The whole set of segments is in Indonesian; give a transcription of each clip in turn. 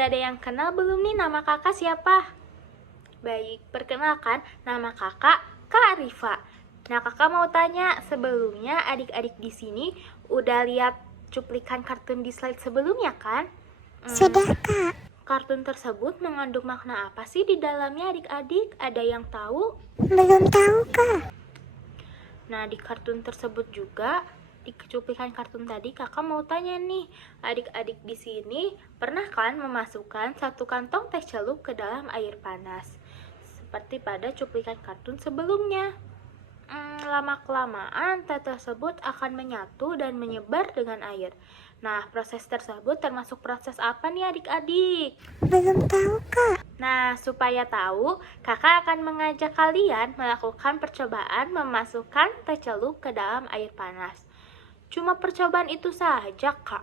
Udah ada yang kenal belum nih nama kakak siapa? Baik, perkenalkan nama kakak Kak Rifa. Nah, kakak mau tanya, sebelumnya adik-adik di sini udah lihat cuplikan kartun di slide sebelumnya kan? Sudah, Kak. Kartun tersebut mengandung makna apa sih di dalamnya adik-adik? Ada yang tahu? Belum tahu, Kak. Nah, di kartun tersebut juga, di cuplikan kartun tadi kakak mau tanya nih, adik-adik di sini pernah kan memasukkan satu kantong teh celup ke dalam air panas? Seperti pada cuplikan kartun sebelumnya. Lama-kelamaan teh tersebut akan menyatu dan menyebar dengan air. Nah, proses tersebut termasuk proses apa nih adik-adik? Belum tahu, Kak. Nah, supaya tahu, kakak akan mengajak kalian melakukan percobaan memasukkan teh celup ke dalam air panas. Cuma percobaan itu saja, Kak.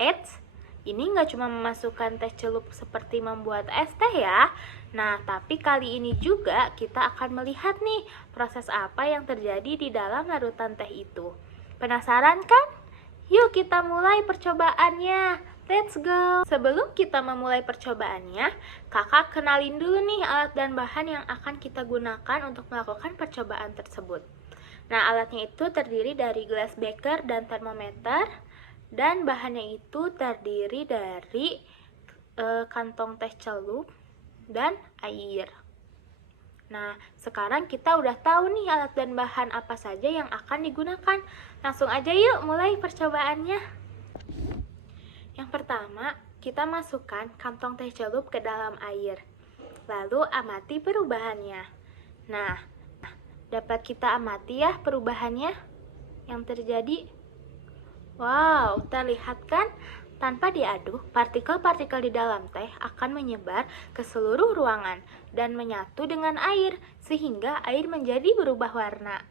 Eits, ini nggak cuma memasukkan teh celup seperti membuat es teh ya. Nah, tapi kali ini juga kita akan melihat nih proses apa yang terjadi di dalam larutan teh itu. Penasaran kan? Yuk kita mulai percobaannya. Let's go! Sebelum kita memulai percobaannya, kakak kenalin dulu nih alat dan bahan yang akan kita gunakan untuk melakukan percobaan tersebut. Nah, alatnya itu terdiri dari gelas beker dan termometer, dan bahannya itu terdiri dari kantong teh celup dan air. Nah, sekarang kita udah tahu nih alat dan bahan apa saja yang akan digunakan. Langsung aja yuk mulai percobaannya. Yang pertama, kita masukkan kantong teh celup ke dalam air. Lalu amati perubahannya. Nah, dapat kita amati ya perubahannya yang terjadi. Wow, terlihat kan? Tanpa diaduk, partikel-partikel di dalam teh akan menyebar ke seluruh ruangan dan menyatu dengan air, sehingga air menjadi berubah warna.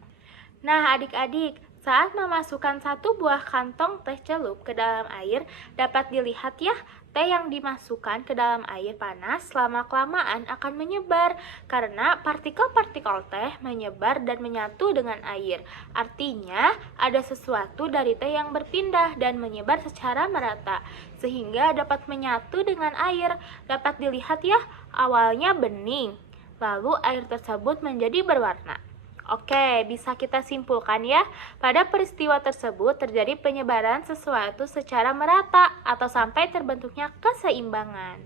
Nah, adik-adik, saat memasukkan satu buah kantong teh celup ke dalam air, dapat dilihat ya, teh yang dimasukkan ke dalam air panas lama-kelamaan akan menyebar karena partikel-partikel teh menyebar dan menyatu dengan air. Artinya, ada sesuatu dari teh yang berpindah dan menyebar secara merata, sehingga dapat menyatu dengan air. Dapat dilihat ya, awalnya bening, lalu air tersebut menjadi berwarna. Oke, bisa kita simpulkan ya, pada peristiwa tersebut terjadi penyebaran sesuatu secara merata atau sampai terbentuknya keseimbangan.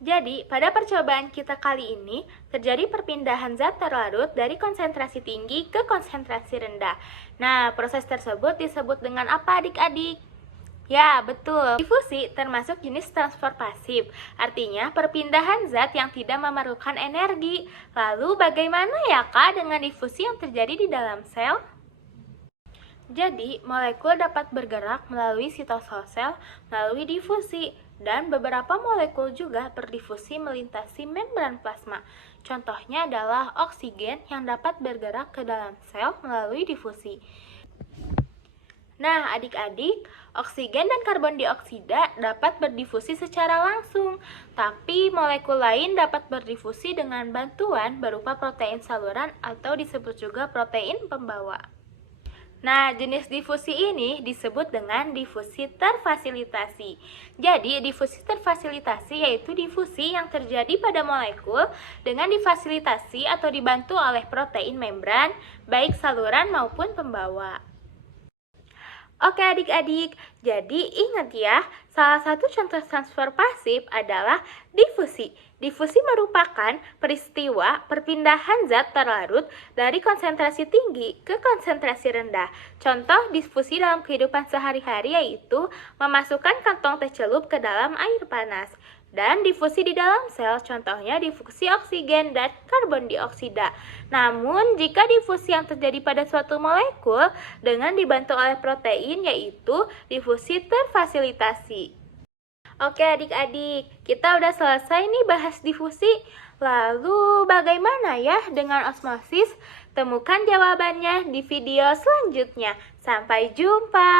Jadi, pada percobaan kita kali ini, terjadi perpindahan zat terlarut dari konsentrasi tinggi ke konsentrasi rendah. Nah, proses tersebut disebut dengan apa adik-adik? Ya, betul. Difusi termasuk jenis transfer pasif, artinya perpindahan zat yang tidak memerlukan energi. Lalu bagaimana ya Kak dengan difusi yang terjadi di dalam sel? Jadi, molekul dapat bergerak melalui sitosol melalui difusi, dan beberapa molekul juga berdifusi melintasi membran plasma. Contohnya adalah oksigen yang dapat bergerak ke dalam sel melalui difusi. Nah, adik-adik, oksigen dan karbon dioksida dapat berdifusi secara langsung, tapi molekul lain dapat berdifusi dengan bantuan berupa protein saluran atau disebut juga protein pembawa. Nah, jenis difusi ini disebut dengan difusi terfasilitasi. Jadi, difusi terfasilitasi yaitu difusi yang terjadi pada molekul dengan difasilitasi atau dibantu oleh protein membran, baik saluran maupun pembawa. Oke adik-adik, jadi ingat ya, salah satu contoh transfer pasif adalah difusi. Difusi merupakan peristiwa perpindahan zat terlarut dari konsentrasi tinggi ke konsentrasi rendah. Contoh difusi dalam kehidupan sehari-hari yaitu memasukkan kantong teh celup ke dalam air panas. Dan difusi di dalam sel, contohnya difusi oksigen dan karbon dioksida. Namun, jika difusi yang terjadi pada suatu molekul dengan dibantu oleh protein, yaitu difusi terfasilitasi. Oke adik-adik, kita udah selesai nih bahas difusi. Lalu bagaimana ya dengan osmosis? Temukan jawabannya di video selanjutnya. Sampai jumpa!